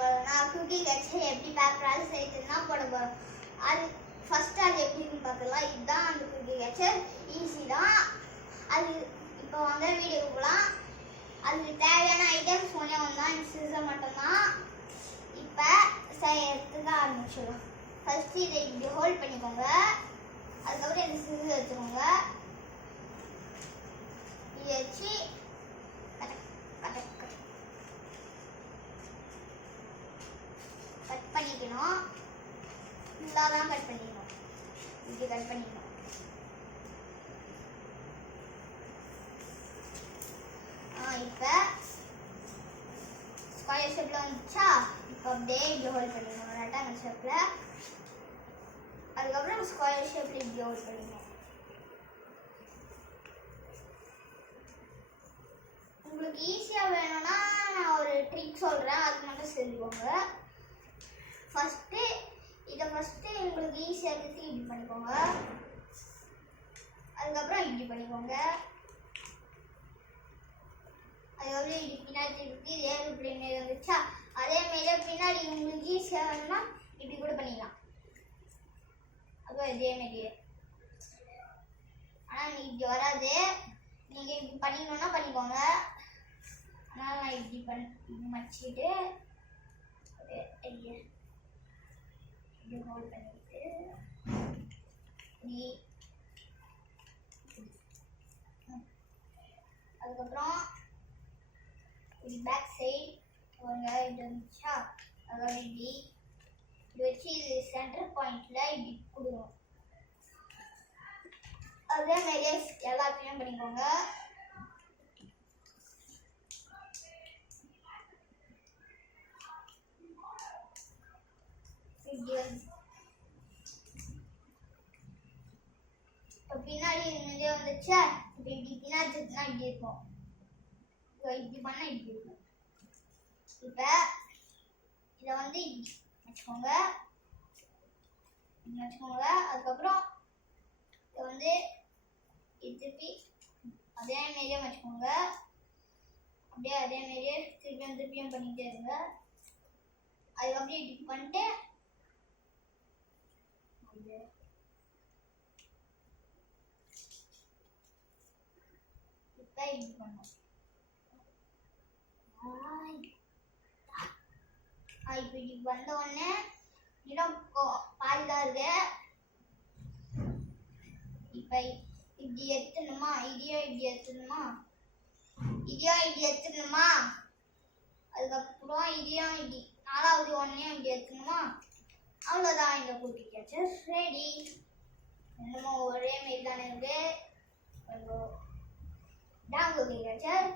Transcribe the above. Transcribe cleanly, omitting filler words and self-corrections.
போறோம்னா cookie catcher எப்படி பேப்பரால் சேர்த்துனா போட போறோம். அது ஃபர்ஸ்ட் அது எப்படின்னு பார்க்கலாம். இதுதான் அந்த குக்கி கேட்சர், ஈஸி தான் அது. இப்போ வாங்க வீடியோ போகலாம். அதுக்கு தேவையான ஐட்டம்ஸ் ஒன்றே ஒன்று தான், இந்த சிசர் மட்டும்தான். இப்போ செய்யறதுக்கு ஆரம்பிச்சிடும். ஃபர்ஸ்ட் இதை இப்படி ஹோல்ட் பண்ணிக்கோங்க. அதுக்கப்புறம் இந்த சிசர் எடுத்துக்கோங்க. இதை வச்சு கட் பண்ணிக்கணும். ஃபுல்லாக தான் கட் பண்ணிக்கணும். இப்படி கட் பண்ணிக்கணும். இப்போ ஸ்கொயர் ஷேப்பில் வந்துச்சா, இப்போ அப்படியே இப்படி ஹோல்ட் பண்ணிக்கணும் ரெக்டாங்கிள் ஷேப்பில். அதுக்கப்புறம் ஸ்கொயர் ஷேப்பில் இப்படி ஹோல்ட் பண்ணிக்கணும். உங்களுக்கு ஈஸியாக வேணும்னா நான் ஒரு ட்ரிக் சொல்கிறேன், அது மட்டும் செஞ்சுக்கோங்க. ஃபஸ்ட்டு உங்களுக்கு ஈஸியாக இருக்கிறது இப்படி பண்ணிக்கோங்க. அதுக்கப்புறம் இப்படி பண்ணிக்கோங்க. அதுக்கப்புறம் இப்படி பின்னாடி திருப்பி ஏரோப்ளேன் மாரி வந்துச்சா, அதேமாரியே பின்னாடி உங்களுக்கு ஈஸியாக வேணும்னா இப்படி கூட பண்ணிக்கலாம். அதுவும் இதேமாரியே. ஆனால் நீங்கள் இப்படி வராது, நீங்கள் இப்படி பண்ணிக்கணுன்னா பண்ணிக்கோங்க. ஆனால் நான் இப்படி மடிச்சுக்கிட்டு இப்படி ஹோல்ட் பண்ணிக்கிட்டு அதுக்கப்புறம் இப்படி பேக் சைடு இப்படி வந்துச்சா, அதோட இப்படி வச்சு இது சென்டர் பாயிண்ட்ல இப்படி கொடுக்கணும். அதே மாதிரியே எல்லாத்தையும் பண்ணிக்கோங்க. பின்னாடி வந்துச்சா, இப்படி பின்னாடி இப்படி இருக்கும். இப்படி பண்ணா இப்படி இருக்கும். இப்ப இதை வந்து வச்சுக்கோங்க. அதுக்கப்புறம் இதை வந்து திருப்பி அதே மாரியே வச்சுக்கோங்க. அப்படியே அதே மாரியே திருப்பியும் பண்ணிக்கிட்டே இருங்க. அதுக்கப்புறம் இப்படி பண்ணிட்டு இப்போ இப்படி பண்ணோம். இப்போ இப்படி வந்த உடனே இன்னும் பாதி தான் இருக்கு. இப்போ இப்படி எடுத்துணுமா, இதையும் இப்படி எடுத்துணுமா, அதுக்கப்புறம் இதையும் இப்படி நாலாவது ஒன்னையும் இப்படி எடுத்துணுமா, அவ்வளோதான். இந்த குக்கி கேட்சர் ரெடி. இன்னமும் ஒரே மாரி தானே இருக்கு. Cookie catcher